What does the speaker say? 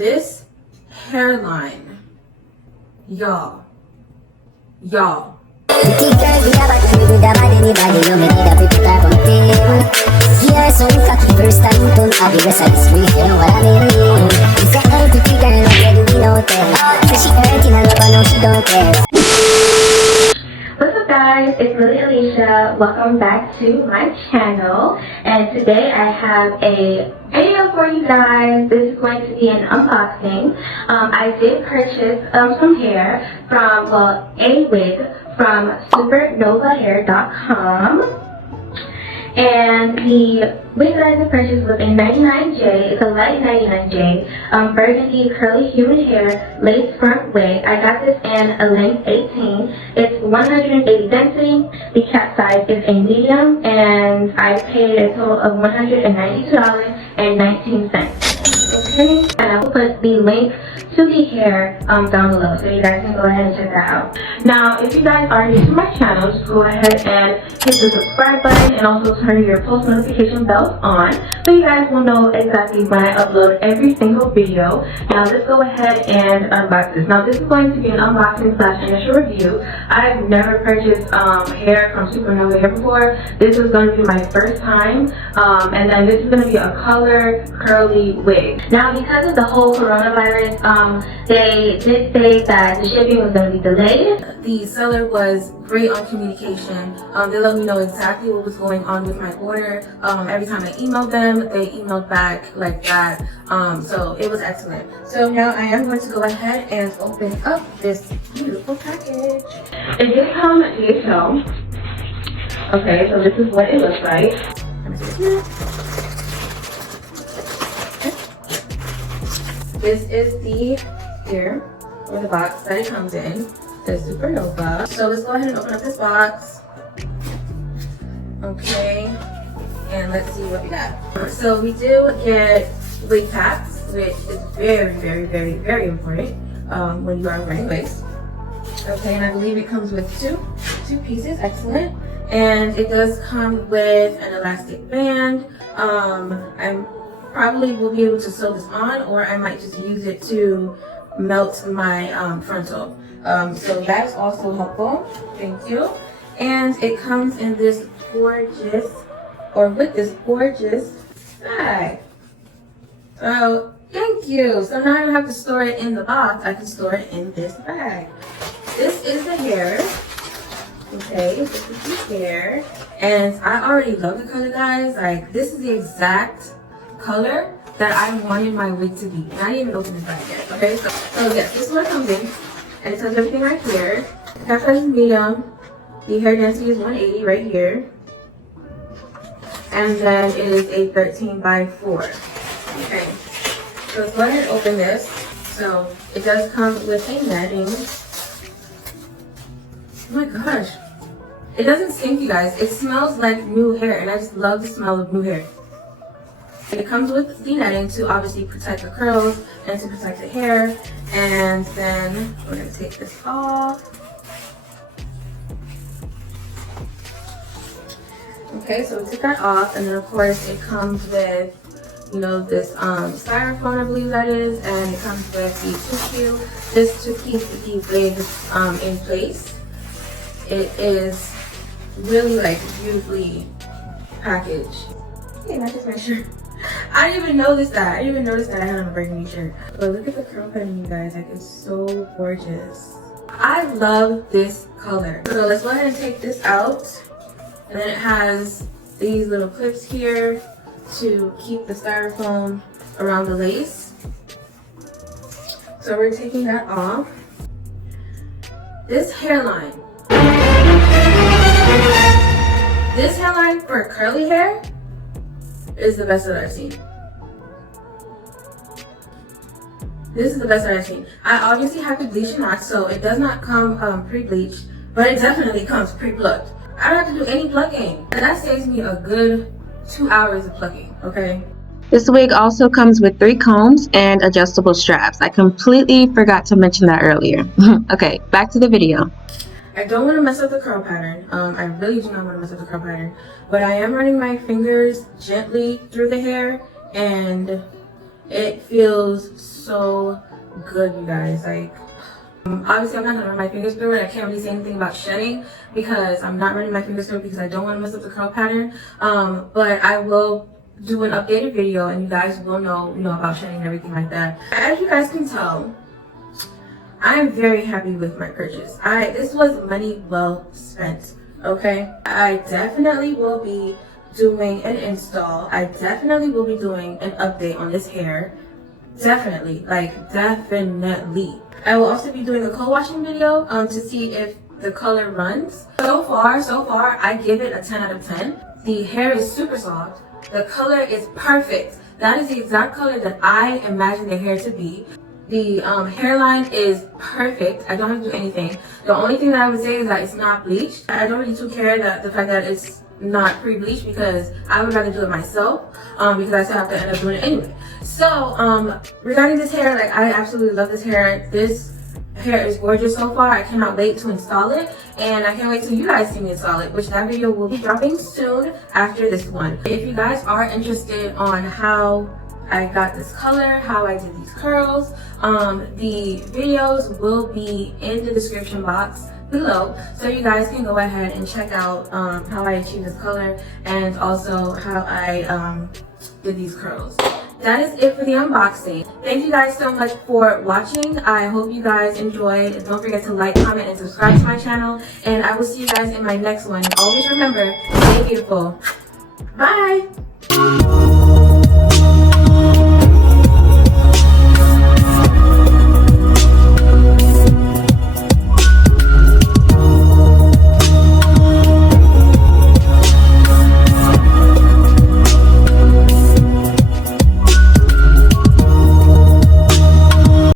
this hairline, y'all. What's up guys, it's lilyalecia. Welcome back to my channel, and today I have a video for you guys. This is going to be an unboxing. I did purchase some hair from, well, a wig from supernovahair.com. And the wig that I did purchase was a 99J. It's a light 99J, burgundy curly human hair lace front wig. I got this in a length 18. It's 180 density. The cap size is a medium, and I paid a total of $192.19. Okay, and I will put the link to the hair down below, so you guys can go ahead and check that out. Now, if you guys are new to my channel, just go ahead and hit the subscribe button and also turn your post notification bells on so you guys will know exactly when I upload every single video. Now, let's go ahead and unbox this. Now, this is going to be an unboxing / initial review. I've never purchased hair from Supernova hair before. This is going to be my first time, and then this is going to be a color curly wig. Now, because of the whole coronavirus, they did say that the shipping was going to be delayed. The seller was great on communication. They let me know exactly what was going on with my order. Every time I emailed them, they emailed back like that. So it was excellent. So now I am going to go ahead and open up this beautiful package. It did come DHL. Okay, so this is what it looks like. Let me see it here. This is the here, or the box that it comes in, the Supernova. So let's go ahead and open up this box. Okay, and let's see what we got. So we do get wig packs, which is very, very, very, very important when you are wearing wigs. Okay, and I believe it comes with two pieces. Excellent. And it does come with an elastic band. I'm probably will be able to sew this on, or I might just use it to melt my frontal. So that's also helpful. Thank you. And it comes in this gorgeous, or with this gorgeous bag. So thank you. So now I don't have to store it in the box. I can store it in this bag. This is the hair. Okay, this is the hair. And I already love the color, guys. Like, this is the exact color that I wanted my wig to be. And I didn't even open this bag yet. Okay, so yes, this is what it comes in. And it says everything right here. The cap size is medium. The hair density is 180 right here. And then it is a 13 by 4. Okay, so let's go ahead and open this. So it does come with a netting. Oh my gosh. It doesn't stink, you guys. It smells like new hair, and I just love the smell of new hair. It comes with the netting to obviously protect the curls and to protect the hair. And then we're going to take this off. Okay, so we took that off, and then of course it comes with, you know, this styrofoam, I believe that is, and it comes with the tissue. This to keep the wig in place. It is really like beautifully packaged. Okay, not just my shirt. I didn't even notice that. I didn't even notice that I had on a burgundy shirt. But look at the curl pattern, you guys. Like, it's so gorgeous. I love this color. So let's go ahead and take this out. And then it has these little clips here to keep the styrofoam around the lace. So we're taking that off. This hairline. This hairline for curly hair is the best that I've seen. This is the best that I've seen. I obviously have to bleach and wax, so it does not come pre-bleached, but it definitely comes pre-plucked. I don't have to do any plucking, and that saves me a good 2 hours of plucking, okay? This wig also comes with 3 combs and adjustable straps. I completely forgot to mention that earlier. Okay, back to the video. I don't want to mess up the curl pattern. I really do not want to mess up the curl pattern, but I am running my fingers gently through the hair, and It feels so good, you guys. Like, obviously I'm not gonna run my fingers through it. I can't really say anything about shedding because I'm not running my fingers through it because I don't want to mess up the curl pattern. But I will do an updated video and you guys will know about shedding and everything like that. As you guys can tell, I'm very happy with my purchase. This was money well spent, okay? I definitely will be doing an install. I definitely will be doing an update on this hair. Definitely, like definitely. I will also be doing a co-washing video to see if the color runs. So far, I give it a 10 out of 10. The hair is super soft. The color is perfect. That is the exact color that I imagine the hair to be. The hairline is perfect. I don't have to do anything. The only thing that I would say is that it's not bleached. I don't really too care that the fact that it's not pre-bleached because I would rather do it myself because I still have to end up doing it anyway. So regarding this hair, like I absolutely love this hair. This hair is gorgeous so far. I cannot wait to install it and I can't wait till you guys see me install it, which that video will be dropping soon after this one. If you guys are interested on how I got this color, how I did these curls, the videos will be in the description box below, so you guys can go ahead and check out how I achieved this color and also how I did these curls. That is it for the unboxing. Thank you guys so much for watching. I hope you guys enjoyed. Don't forget to like, comment, and subscribe to my channel. And I will see you guys in my next one. Always remember, stay beautiful. Bye!